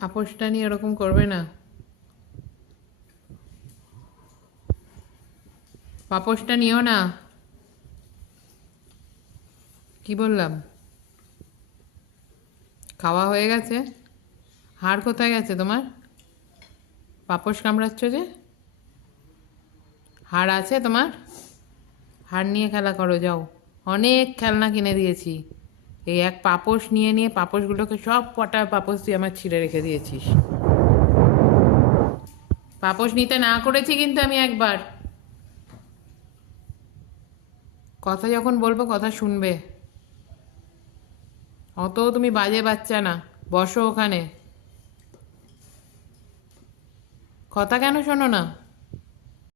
আপোষটা নিয়ে এরকম করবে না। পাপোশটা নিও না। কি বললাম? খাওয়া হয়ে গেছে? হাড় কোথায় গেছে তোমার? পাপোশ কামড়াচ্ছ যে? হাড় আছে তোমার? হাড় নিয়ে খেলা করো, যাও। অনেক খেলনা কিনে দিয়েছি, এই এক পাপোশ নিয়ে নিয়ে পাপোশগুলোকে সব কটা পাপোশ তুই আমার ছিঁড়ে রেখে দিয়েছিস। পাপোশ নিতে না করেছি কিন্তু আমি একবার। কথা যখন বলবো কথা শুনবে। অত তুমি বাজে বাচ্চা না। বসো ওখানে। কথা কেন শোনো না?